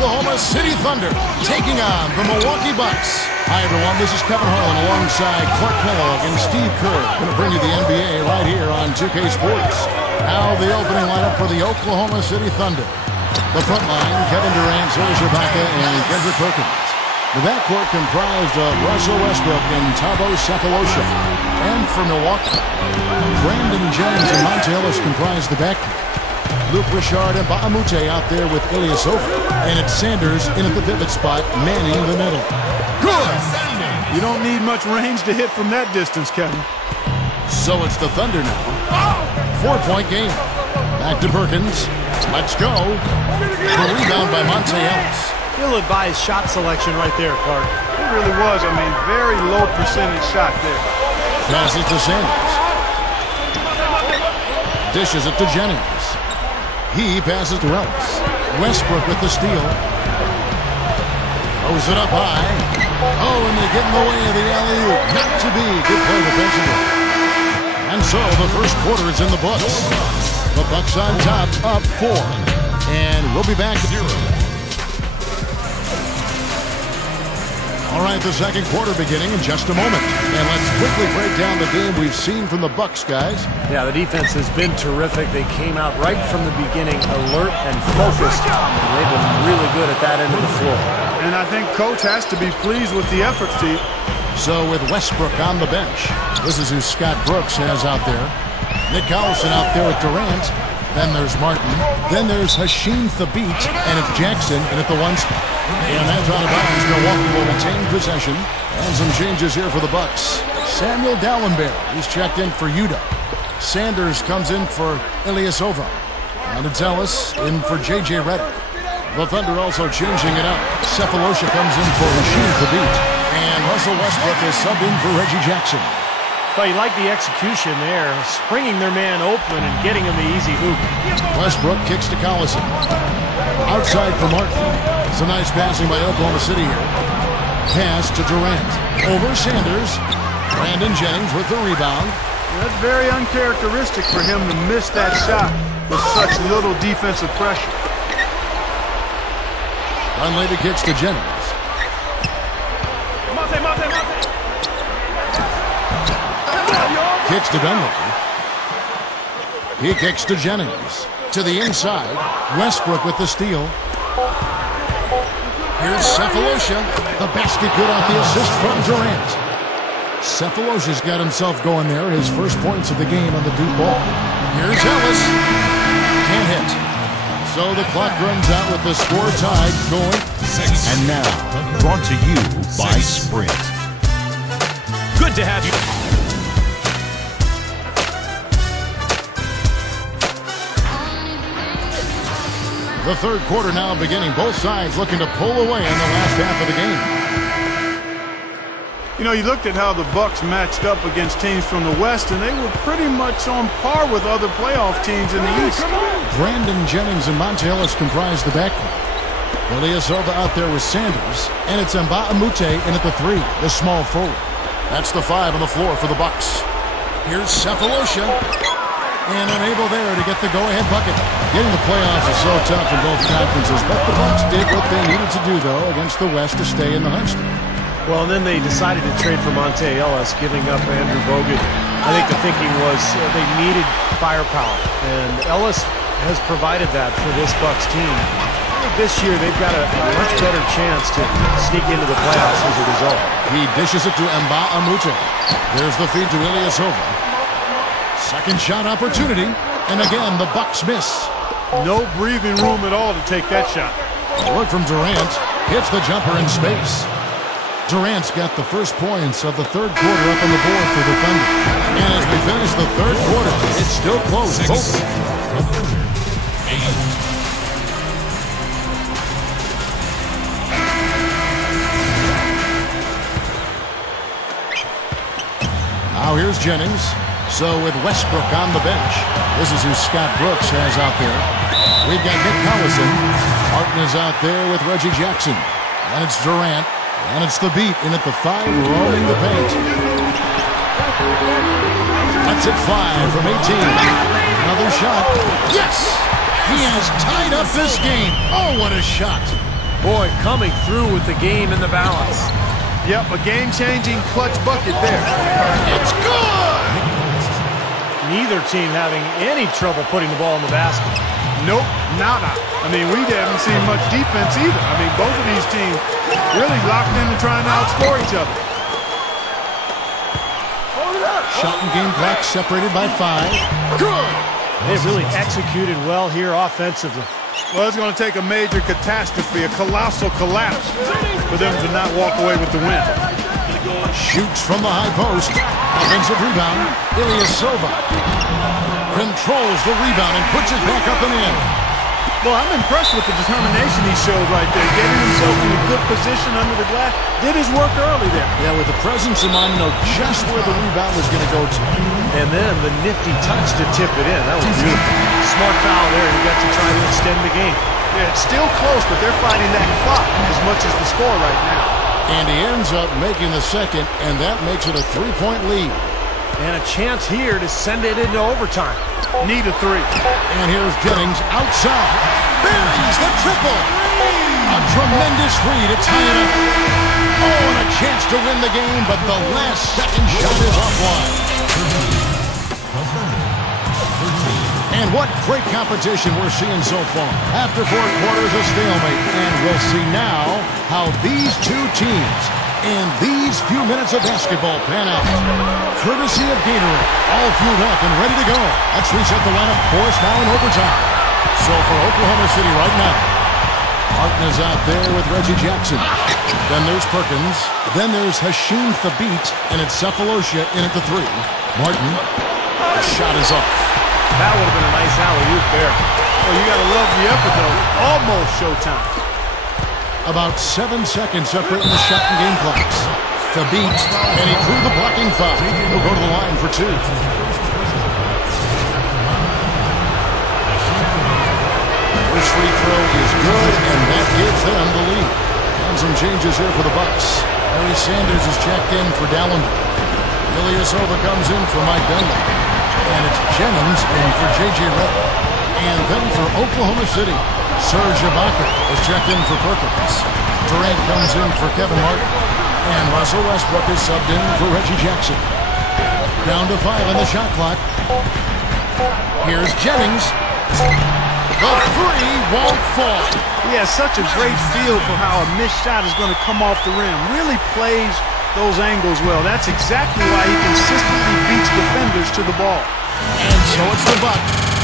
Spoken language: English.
Oklahoma City Thunder taking on the Milwaukee Bucks. Hi, everyone. This is Kevin Harlan alongside Clark Kellogg and Steve Kerr. Going to bring you the NBA right here on 2K Sports. Now the opening lineup for the Oklahoma City Thunder. The front line, Kevin Durant, Serge Ibaka, and Kendrick Perkins. The backcourt comprised of Russell Westbrook and Thabo Sefolosha. And for Milwaukee, Brandon Jennings and Monte Ellis comprise the backcourt. Luke Richard and Baamute out there with Ilyasova. And it's Sanders in at the pivot spot, manning the middle. Good! You don't need much range to hit from that distance, Kevin. So it's the Thunder now. 4-point game. Back to Perkins. Let's go. The rebound by Monte Ellis. Ill-advised shot selection right there, Clark. It really was. I mean, very low percentage shot there. Passes to Sanders. Dishes it to Jennings. He passes to Ellis. Westbrook with the steal. Throws it up high. Oh, and they get in the way of the alley-oop. Not to be. Good play defensively. And so the first quarter is in the books. The Bucks on top, up 4. And we'll be back. All right, the second quarter beginning in just a moment. And let's quickly break down the game we've seen from the Bucks, guys. Yeah, the defense has been terrific. They came out right from the beginning, alert and focused. And they've been really good at that end of the floor. And I think Coach has to be pleased with the effort, Steve. So with Westbrook on the bench, this is who Scott Brooks has out there. Nick Collison out there with Durant. Then there's Martin. Then there's Hasheem Thabeet. And it's Jackson in at the 1 spot. And that's out of bounds. Milwaukee will retain possession. And some changes here for the Bucks. Samuel Dallenberg, he's checked in for Yuta. Sanders comes in for Ilyasova. And it's Ellis in for J.J. Redick. The Thunder also changing it up. Sefolosha comes in for Hasheem Thabeet. And Russell Westbrook is subbed in for Reggie Jackson. But you like the execution there, springing their man open and getting him the easy hoop. Westbrook kicks to Collison. Outside for Martin. It's a nice passing by Oklahoma City here. Pass to Durant. Over Sanders. Brandon Jennings with the rebound. That's very uncharacteristic for him to miss that shot with such little defensive pressure. Dunleavy kicks to Jennings. Kicks to Dunleavy. He kicks to Jennings. To the inside. Westbrook with the steal. Here's Sefolosha. The basket good off the assist from Durant. Sefolosha's got himself going there. His first points of the game on the deep ball. Here's Ellis. Can't hit. So the clock runs out with the score tied going. And now, brought to you by Sprint. Good to have you. The third quarter now beginning. Both sides looking to pull away in the last half of the game. You know, you looked at how the Bucks matched up against teams from the West, and they were pretty much on par with other playoff teams in the East. Brandon Jennings and Monte Ellis comprise the backcourt. Ilyasova out there with Sanders, and it's Baamute in at the 3, the small forward. That's the 5 on the floor for the Bucks. Here's Sefolosha. And unable there to get the go-ahead bucket. Getting the playoffs is so tough in both conferences, but the Bucks did what they needed to do, though, against the West to stay in the hunt. Well, and then they decided to trade for Monte Ellis, giving up Andrew Bogut. I think the thinking was they needed firepower, and Ellis has provided that for this Bucks team. I think this year they've got a much better chance to sneak into the playoffs as a result. He dishes it to Baamute. There's the feed to Ilyasova. Second shot opportunity, and again the Bucks miss. No breathing room at all to take that shot. Work from Durant, hits the jumper in space. Durant's got the first points of the third quarter up on the board for the Thunder. And as we finish the third quarter, it's still close. Now here's Jennings. So with Westbrook on the bench, this is who Scott Brooks has out there. We've got Nick Collison. Martin is out there with Reggie Jackson. And it's Durant. And it's Thabeet in at the 5, roaming the paint. That's it, 5 from 18. Another shot. Yes! He has tied up this game. Oh, what a shot. Boy, coming through with the game in the balance. Yep, a game-changing clutch bucket there. It's good! Neither team having any trouble putting the ball in the basket. Nope, nada. I mean, we haven't seen much defense either. I mean, both of these teams really locked in and trying to outscore each other. Shot and game clock separated by 5. Good! They really executed well here offensively. Well, it's going to take a major catastrophe, a colossal collapse, for them to not walk away with the win. Shoots from the high post. Offensive rebound. Ilyasova controls the rebound and puts it back up and in. Well, I'm impressed with the determination he showed right there, getting himself in a good position under the glass. Did his work early there. Yeah, with the presence of mind, know just where the rebound was going to go to. And then the nifty touch to tip it in. That was beautiful. Smart foul there. You got to try to extend the game. Yeah, it's still close, but they're fighting that clock as much as the score right now. And he ends up making the second, and that makes it a 3-point lead. And a chance here to send it into overtime. Need a 3. And here's Jennings outside. Buries the triple. A tremendous three to tie it up. Oh, and a chance to win the game, but the last second shot is offline. And what great competition we're seeing so far. After 4 quarters, a stalemate. And we'll see now how these two teams and these few minutes of basketball pan out. Courtesy of Gatorade, all fueled up and ready to go. Let's reset the lineup for us now in overtime. So for Oklahoma City right now, Martin is out there with Reggie Jackson. Then there's Perkins. Then there's Hashim Thabit, and it's Cephalosha in at the 3. Martin, the shot is up. That would have been a nice alley-oop there. Well, you got to love the effort, though. Almost showtime. About 7 seconds separating the shot and game clocks. Thabit, and he drew the blocking foul. He'll go to the line for 2. First free throw is good, and that gives them the lead. And some changes here for the Bucks. Harry Sanders is checked in for Dallenberg. Ilyasova comes in for Mike Dunlap. And it's Jennings in for J.J. Redick. And then for Oklahoma City, Serge Ibaka is checked in for Perkins. Durant comes in for Kevin Martin. And Russell Westbrook is subbed in for Reggie Jackson. Down to 5 on the shot clock. Here's Jennings. The 3 won't fall. He has such a great feel for how a missed shot is going to come off the rim. Really plays those angles well. That's exactly why he consistently beats defenders to the ball. And so it's the Bucks